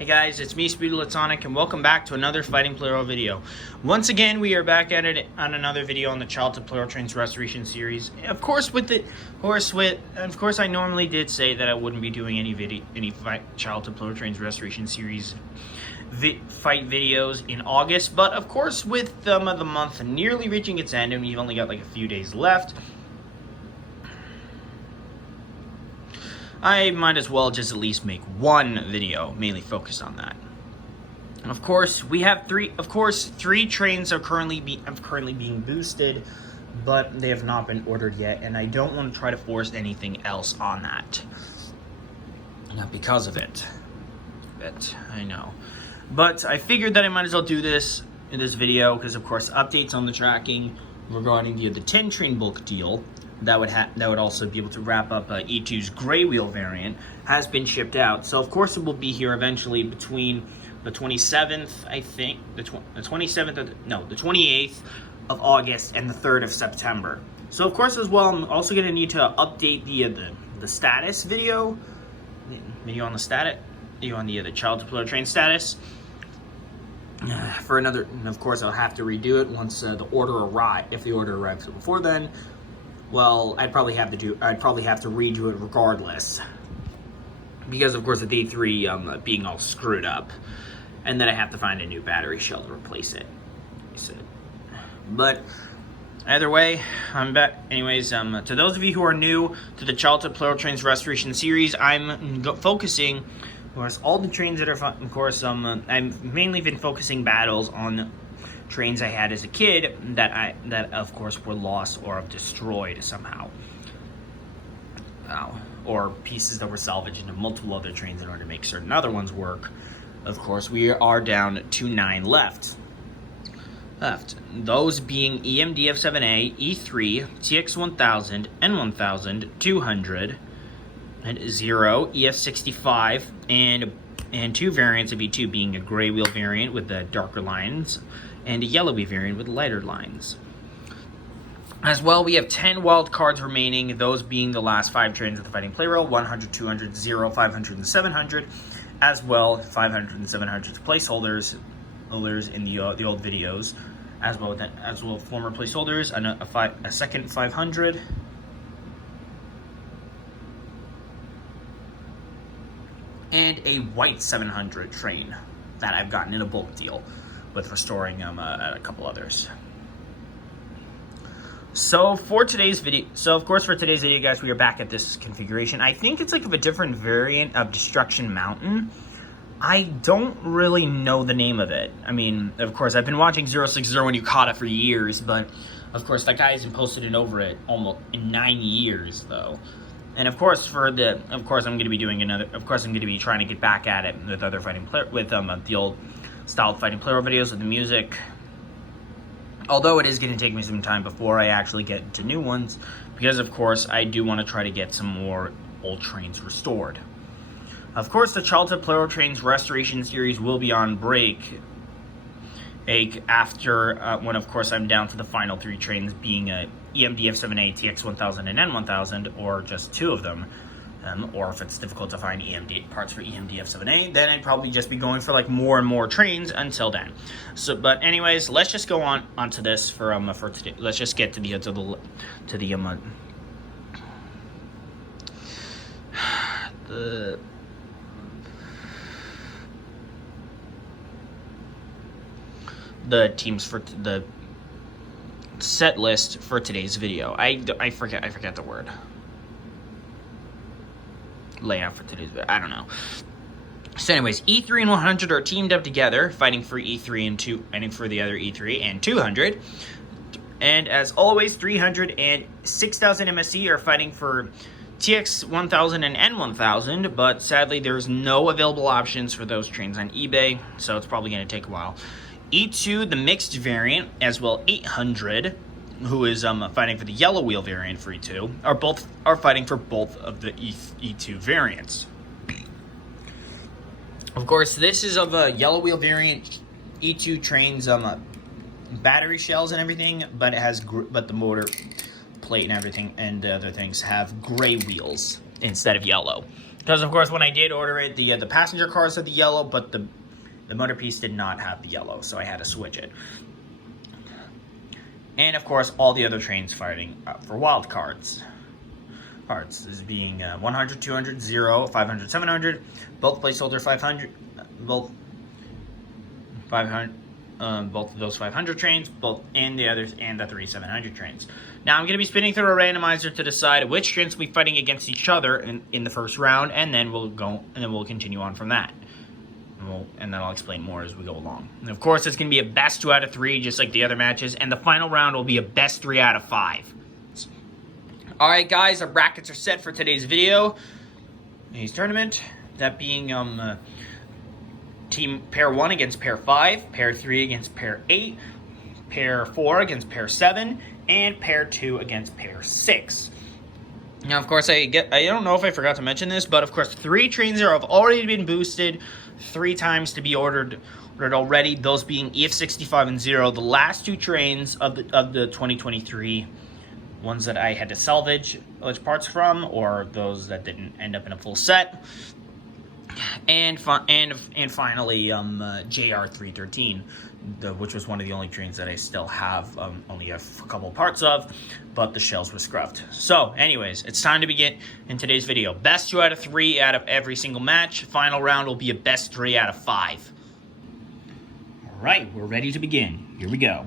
Hey guys, it's me, Speedlatonic, and welcome back to another Fighting Plarail video. Once again, we are back at it on another video on the Childhood Plarail Trains Restoration Series. Of course, I normally did say that I wouldn't be doing any Childhood Plarail Trains Restoration Series fight videos in August, but of course, with the month nearly reaching its end, and we've only got like a few days left, I might as well just at least make one video mainly focused on that. And of course, we have three trains are currently being boosted, but they have not been ordered yet, and I don't want to try to force anything else on that. Not because of it. I know. But I figured that I might as well do this in this video because, of course, updates on the tracking regarding the 10 train bulk deal that would also be able to wrap up E2's gray wheel variant has been shipped out. So of course it will be here eventually between the 27th, I think, the 28th of August and the 3rd of September. So of course as well, I'm also going to need to update the status video on the Childhood Plarail Train status. For another, and of course I'll have to redo it once the order arrives. If the order arrives before then, well, I'd probably have to redo it regardless, because of course the D3 being all screwed up, and then I have to find a new battery shell to replace it. But either way, I'm back. Anyways, to those of you who are new to the Childhood Plarail Trains Restoration Series, I'm focusing, of course, all the trains that are, of course, I've mainly been focusing battles on trains I had as a kid that of course were lost or destroyed somehow, or pieces that were salvaged into multiple other trains in order to make certain other ones work. Of course, we are down to 9 left. Those being EMDF7A, E3, TX1000, N1000, 200, and 0, EF65, and 2 variants of E2 being a gray wheel variant with the darker lines, and a yellowy variant with lighter lines. As well, we have 10 wild cards remaining, those being the last 5 trains of the Fighting Plarail, 100, 200, 0, 500, and 700, as well 500 and 700 placeholders in the old videos, as well former placeholders, a second 500, and a white 700 train that I've gotten in a bulk deal with restoring a couple others. So for today's video, guys, we are back at this configuration. I think it's like of a different variant of Destruction Mountain. I don't really know the name of it. I mean, of course, I've been watching 060 and Yukata for years, but of course that guy hasn't posted it over it almost in 9 years though. And of course, I'm going to be doing another. Of course, I'm going to be trying to get back at it with other the old style Fighting Plarail videos with the music. Although it is going to take me some time before I actually get into new ones, because of course I do want to try to get some more old trains restored. Of course, the Childhood Plarail Trains Restoration Series will be on break after when of course I'm down to the final 3 trains, being EMDF7A, TX1000, and N1000, or just 2 of them. Or if it's difficult to find parts for EMDF7A, then I'd probably just be going for like more and more trains until then. So, but anyways, let's just go onto this for today. Let's just get to the teams for the set list for today's video. I forget the word. Layout for today's video. I don't know. So anyways, E3 and 100 are teamed up together, fighting for E3 and for the other E3 and 200. And as always, 300 and 6000 MSC are fighting for TX1000 and N1000, but sadly there's no available options for those trains on eBay, so it's probably going to take a while. E2, the mixed variant, as well 800, who is fighting for the yellow wheel variant for E2, are fighting for both of the E2 variants. Of course, this is of a yellow wheel variant E2 trains battery shells and everything, but the motor plate and everything and the other things have gray wheels instead of yellow. Because, of course, when I did order it, the passenger cars had the yellow, but the motor piece did not have the yellow, so I had to switch it. And, of course, all the other trains fighting for wild cards. Parts is being 100, 200, 0, 500, 700, both placeholder 500, both 500, both of those 500 trains, both and the others, and the 3 700 trains. Now I'm going to be spinning through a randomizer to decide which trains will be fighting against each other in the first round, and then we'll continue on from that. And then I'll explain more as we go along. And of course, it's going to be a best 2 out of 3, just like the other matches, and the final round will be a best 3 out of 5. Alright guys, our brackets are set for today's video. Today's tournament, that being team pair 1 against pair 5, pair 3 against pair 8, pair 4 against pair 7, and pair 2 against pair 6. Now, of course, I don't know if I forgot to mention this, but of course, 3 trains have already been boosted 3 times to be ordered already, those being EF65 and 0, the last 2 trains of the 2023 ones that I had to salvage parts from, or those that didn't end up in a full set. And finally, JR313, which was one of the only trains that I still have only a couple parts of, but the shells were scrubbed. So, anyways, it's time to begin in today's video. Best 2 out of 3 out of every single match. Final round will be a best 3 out of 5. All right, we're ready to begin. Here we go.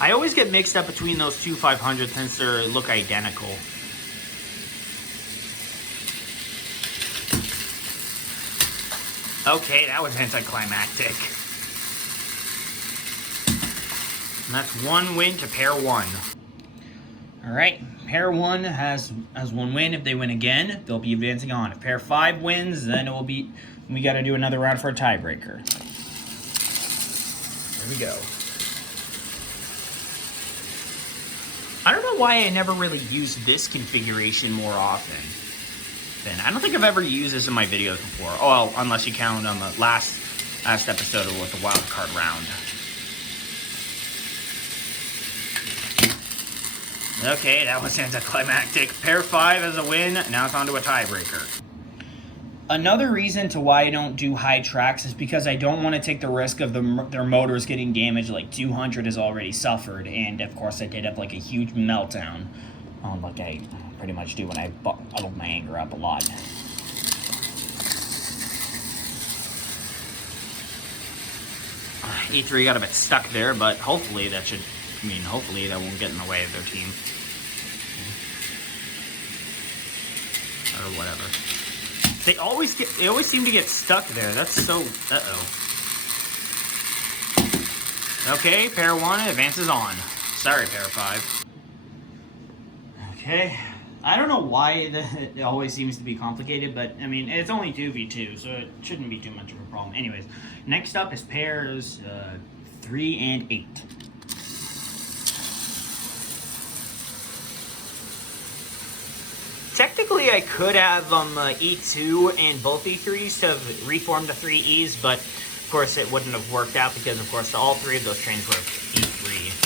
I always get mixed up between those 2 500s since they look identical. Okay, that was anticlimactic. And that's 1 win to pair 1. Alright, pair 1 has 1 win. If they win again, they'll be advancing on. If pair 5 wins, then we gotta do another round for a tiebreaker. Here we go. I don't know why I never really used this configuration more often. I don't think I've ever used this in my videos before. Oh, well, unless you count on the last episode with the wild card round. Okay, that was anticlimactic. Pair 5 has a win. Now it's on to a tiebreaker. Another reason to why I don't do high tracks is because I don't want to take the risk of their motors getting damaged like 200 has already suffered. And, of course, I did have, like, a huge meltdown. Like I pretty much do when I bottled my anger up a lot. E3 got a bit stuck there, but hopefully that won't get in the way of their team. Or whatever. They always seem to get stuck there. That's so... Uh-oh. Okay, pair 1 advances on. Sorry, pair 5. Okay. I don't know why it always seems to be complicated, but, I mean, it's only 2v2, so it shouldn't be too much of a problem. Anyways, next up is pairs 3 and 8. Technically, I could have E2 and both E3s to have reformed the 3Es, but of course it wouldn't have worked out because, of course, all 3 of those trains were E3.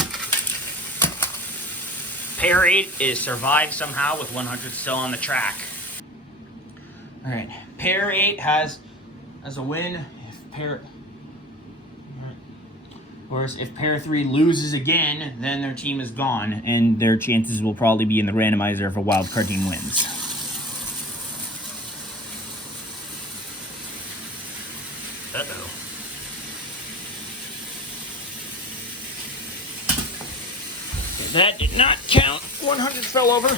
Pair 8 is survived somehow with 100 still on the track. Alright, pair 8 has a win. Of course, if pair 3 loses again, then their team is gone, and their chances will probably be in the randomizer if a wildcard team wins. Uh-oh. That did not count. 100 fell over.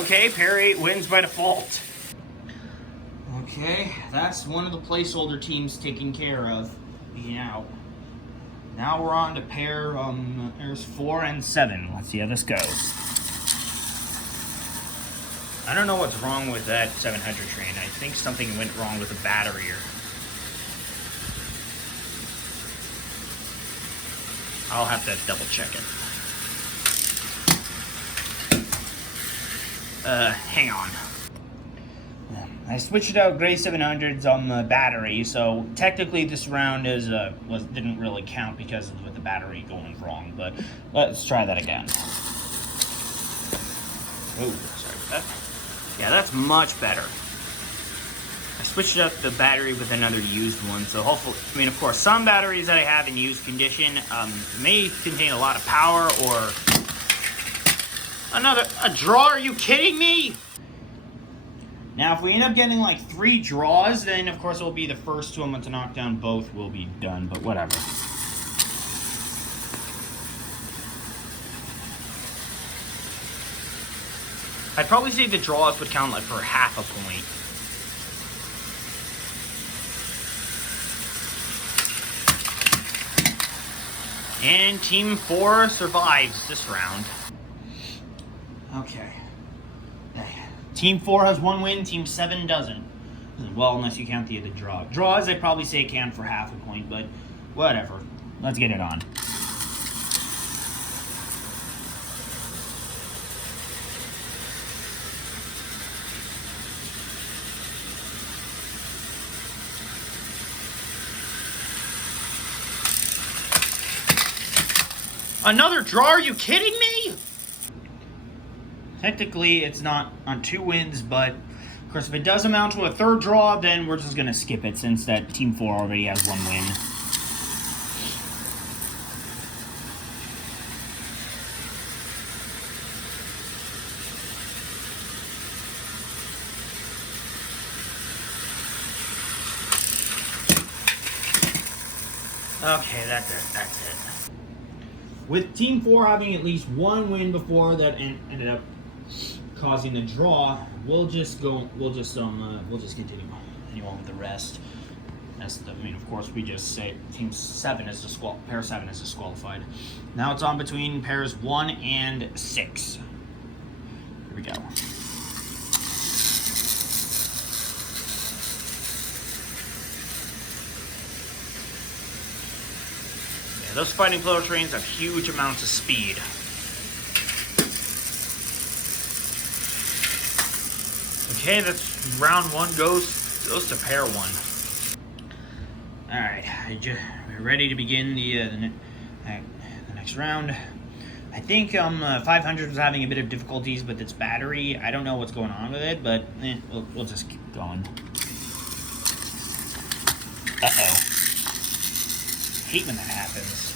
Okay, pair 8 wins by default. Okay, that's one of the placeholder teams taken care of, being out. Now we're on to pairs 4 and 7. Let's see how this goes. I don't know what's wrong with that 700 train. I think something went wrong with the battery or... I'll have to double check it. Hang on. I switched out Gray 700s on the battery, so technically this round didn't really count because of with the battery going wrong. But let's try that again. Oh, sorry about that. Yeah, that's much better. I switched up the battery with another used one, so hopefully, I mean, of course, some batteries that I have in used condition may contain a lot of power or a draw. Are you kidding me? Now, if we end up getting like 3 draws, then of course it will be the first 2 I'm going to knock down. Both will be done, but whatever. I'd probably say the draws would count like for half a point. And Team 4 survives this round. Okay. Team 4 has 1 win, Team 7 doesn't. Well, unless you count the draw. Draws, I'd probably say count for half a point, but whatever. Let's get it on. Another draw? Are you kidding me? Technically, it's not on 2 wins, but of course, if it does amount to a 3rd draw, then we're just going to skip it since that Team 4 already has 1 win. Okay, that's it. With Team 4 having at least 1 win before that ended up causing the draw, we'll just continue on with the rest. I mean, of course, we just say Team 7 is pair 7 is disqualified. Now it's on between pairs 1 and 6. Here we go. Those fighting flow trains have huge amounts of speed. Okay, that's round 1 goes to pair 1. All right, we're ready to begin the next round. I think 500 was having a bit of difficulties with its battery. I don't know what's going on with it, but we'll just keep going. Uh-oh. Hate when that happens.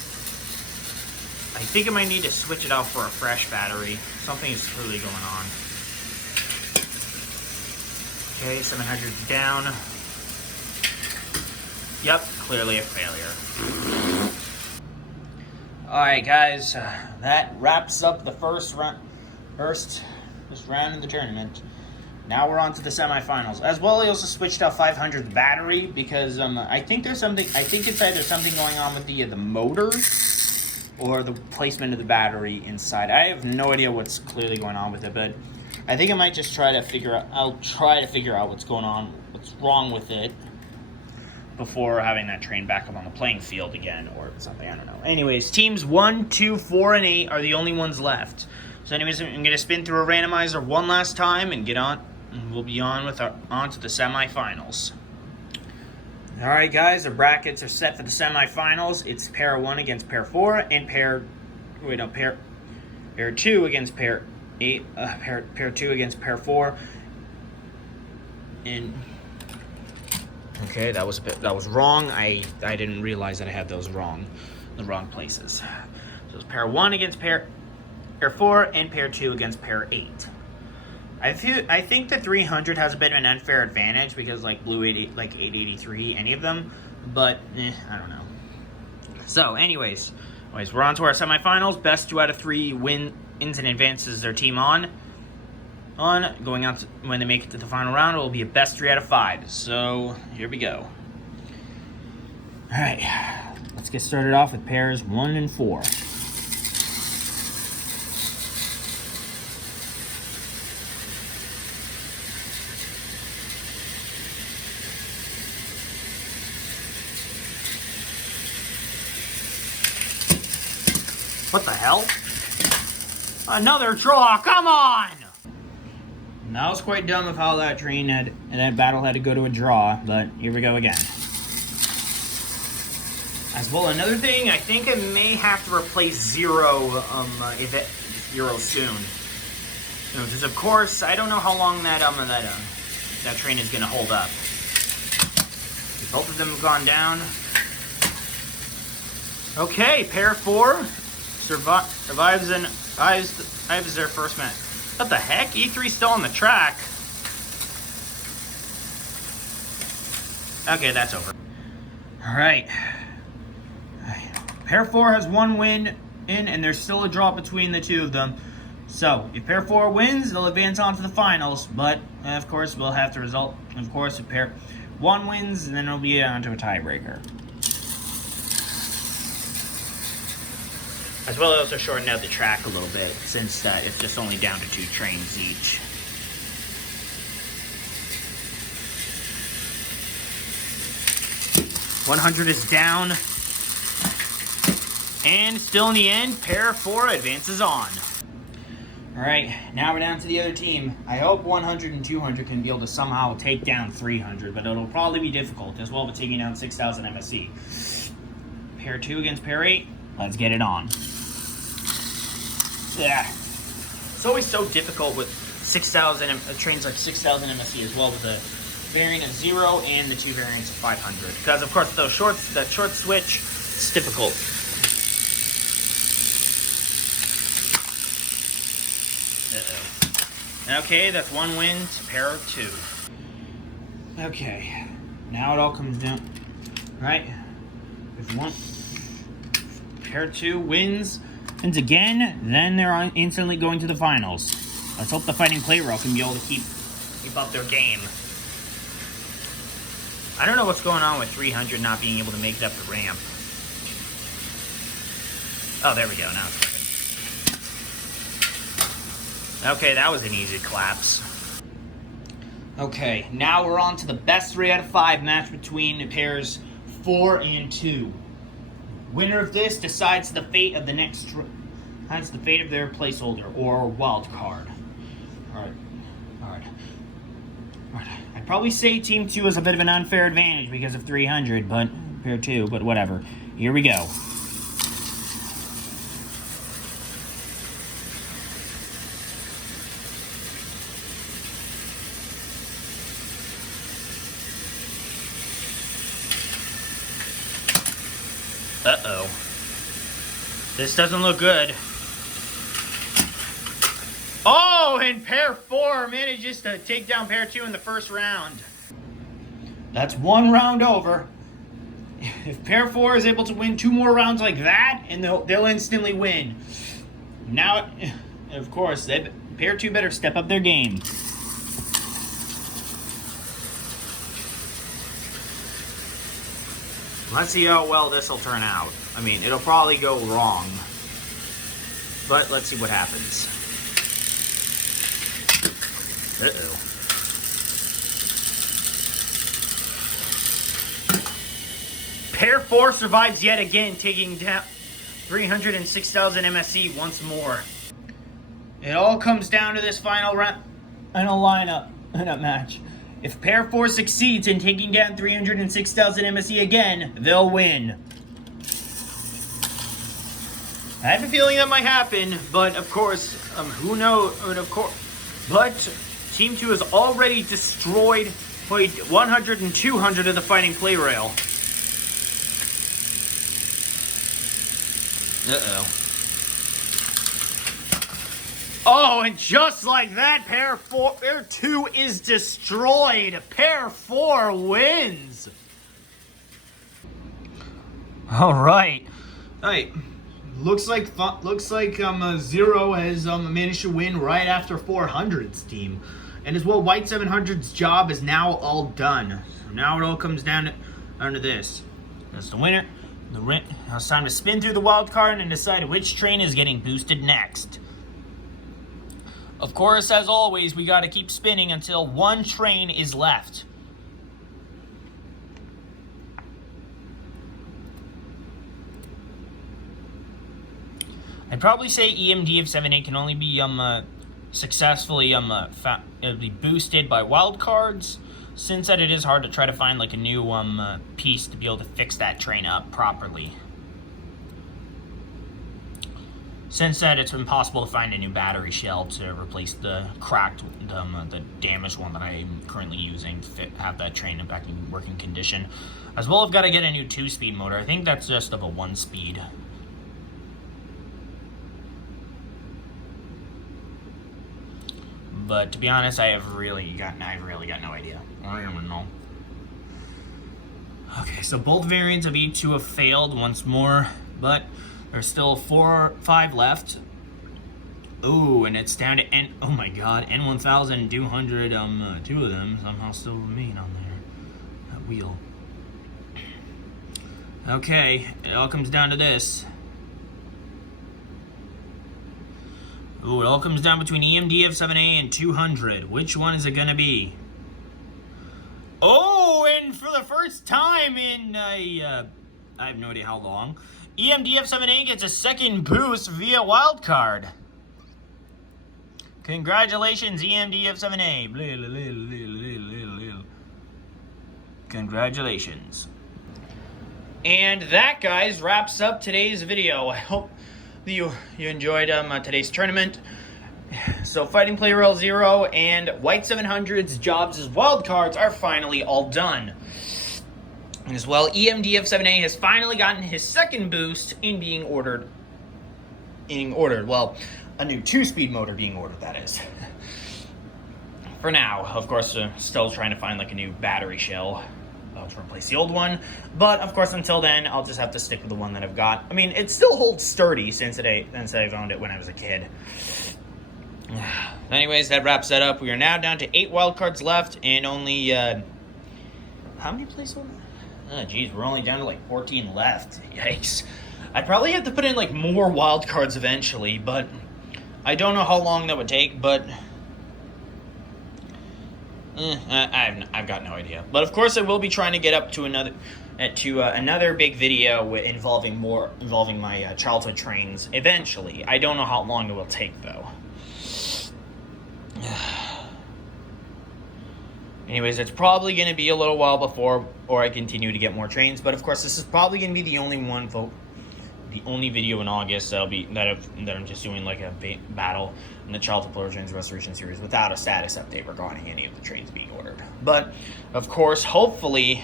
I think I might need to switch it out for a fresh battery. Something is clearly going on. Okay, 700's down. Yep, clearly a failure. Alright guys, that wraps up the first round of the tournament. Now we're on to the semifinals. As well, I also switched out 500's battery because I think it's either something going on with the motor or the placement of the battery inside. I have no idea what's clearly going on with it, but I think I might just try to figure out what's going on, what's wrong with it before having that train back up on the playing field again or something. I don't know. Anyways, teams 1, 2, 4, and 8 are the only ones left. So anyways, I'm going to spin through a randomizer one last time and get on. And we'll be on to the semifinals. All right, guys, the brackets are set for the semifinals. It's pair 1 against pair 4, and pair 2 against pair 8. Pair 2 against pair 4. And okay, that was wrong. I didn't realize that I had those wrong, the wrong places. So it's pair 1 against pair 4, and pair 2 against pair 8. I think the 300 has a bit of an unfair advantage because like blue 883, any of them, but I don't know. So anyways, we're on to our semifinals. Best 2 out of 3 wins and advances their team on. Going on to, when they make it to the final round, it will be a best 3 out of 5. So here we go. All right, let's get started off with pairs 1 and 4. What the hell? Another draw, come on! And that was quite dumb of how that train and that battle had to go to a draw, but here we go again. As well, another thing, I think I may have to replace Zero Zero soon. Because of course, I don't know how long that train is gonna hold up. Both of them have gone down. Okay, pair 4 survives their first match. What the heck? E3's still on the track. Okay, that's over. Alright. Pair 4 has 1 win in, and there's still a draw between the two of them. So, if pair 4 wins, they'll advance on to the finals. But, of course, we'll have to result. Of course, if pair 1 wins, and then it'll be on to a tiebreaker. As well, I also shortened out the track a little bit, since it's just only down to 2 trains each. $100 is down. And still in the end, pair 4 advances on. Alright, now we're down to the other team. I hope 100 and 200 can be able to somehow take down 300, but it'll probably be difficult, as well with taking down 6,000 MSE. Pair 2 against pair 8. Let's get it on. Yeah. It's always so difficult with 6,000 trains like 6,000 MSE, as well with the variant of 0 and the 2 variants of 500. Because of course that short switch, it's difficult. Uh-oh. Okay, that's 1 win to pair 2. Okay, now it all comes down. Right? If one pair 2 wins again, then they're instantly going to the finals. Let's hope the Fighting Plarail can be able to keep up their game. I don't know what's going on with 300 not being able to make it up the ramp. Oh, there we go. Now it's working. Okay, that was an easy collapse. Okay, now we're on to the best 3 out of 5 match between pairs 4 and 2. Winner of this decides the fate of the next, decides the fate of their placeholder or wild card. All right. I'd probably say Team 2 has a bit of an unfair advantage because of 300, but pair 2, but whatever. Here we go. Uh-oh. This doesn't look good. Oh, and pair 4 manages to take down pair 2 in the first round. That's 1 round over. If pair 4 is able to win 2 more rounds like that, and they'll instantly win. Now, of course, pair 2 better step up their game. Let's see how well this will turn out. I mean, it'll probably go wrong. But let's see what happens. Uh-oh. Pair 4 survives yet again, taking down 306,000 MSE once more. It all comes down to this final lineup match. If pair 4 succeeds in taking down 306,000 MSE again, they'll win. I have a feeling that might happen, but of course, who knows? But Team 2 has already destroyed 100 and 200 of the Fighting Plarail. Uh-oh. Oh, and just like that, pair 2 is destroyed. Pair 4 wins. All right. Looks like Zero has managed to win right after 400's team, and as well, White 700's job is now all done. So now it all comes down to this. That's the winner. Now it's time to spin through the wild card and decide which train is getting boosted next. Of course, as always, we gotta keep spinning until 1 train is left. I'd probably say EMD of 7-8 can only be successfully it'll be boosted by wildcards. Since that it is hard to try to find like a new piece to be able to fix that train up properly. Since that it's impossible to find a new battery shell to replace the cracked, the damaged one that I'm currently using to have that train back in working condition. As well, I've got to get a new 2-speed motor. I think that's just of a 1-speed. But to be honest, I've really got no idea. I don't even know. Okay, so both variants of E2 have failed once more, but there's still 5 left. Ooh, and it's down to N. Oh my God, N1200. 2 of them somehow still remain on there. That wheel. Okay, it all comes down to this. Ooh, it all comes down between EMDF7A and 200. Which one is it gonna be? Oh, and for the first time in I have no idea how long, EMDF7A gets a second boost via wildcard. Congratulations, EMDF7A. Congratulations. And that, guys, wraps up today's video. I hope you enjoyed today's tournament. So Fighting Plarail 0 and White 700's jobs as wildcards are finally all done. And as well, EMDF7A has finally gotten his second boost in being ordered. Well, a new 2-speed motor being ordered, that is. For now, of course, still trying to find like a new battery shell to replace the old one. But of course, until then, I'll just have to stick with the one that I've got. I mean, it still holds sturdy since I've owned it when I was a kid. Anyways, that wraps that up. We are now down to 8 wildcards left and only how many placeholders? Oh, geez, we're only down to like 14 left. Yikes. I'd probably have to put in like more wildcards eventually, but I don't know how long that would take, but I've got no idea. But of course, I will be trying to get up to another big video involving my childhood trains eventually. I don't know how long it will take though. Anyways, it's probably going to be a little while before I continue to get more trains. But of course, this is probably going to be the only video in August that I'm just doing like a battle in the Childhood Plarail Trains Restoration Series without a status update regarding any of the trains being ordered. But of course, hopefully,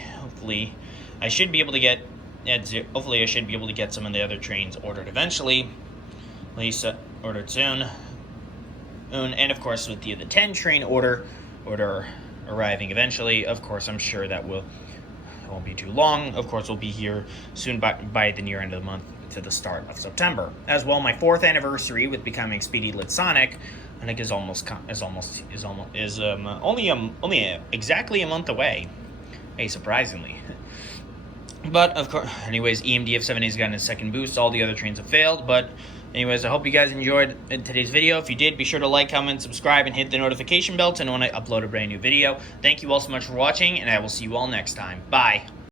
I should be able to get some of the other trains ordered eventually, at least ordered soon. And of course, with the 10 train order arriving eventually, of course, I'm sure that it won't be too long. Of course, we'll be here soon by the near end of the month to the start of September. As well, my 4th anniversary with becoming Speedy Lit Sonic, I think is only exactly a month away. Hey, surprisingly. But of course, anyways, EMDF7A's gotten a second boost. All the other trains have failed, but anyways, I hope you guys enjoyed today's video. If you did, be sure to like, comment, subscribe, and hit the notification bell to know when I upload a brand new video. Thank you all so much for watching, and I will see you all next time. Bye.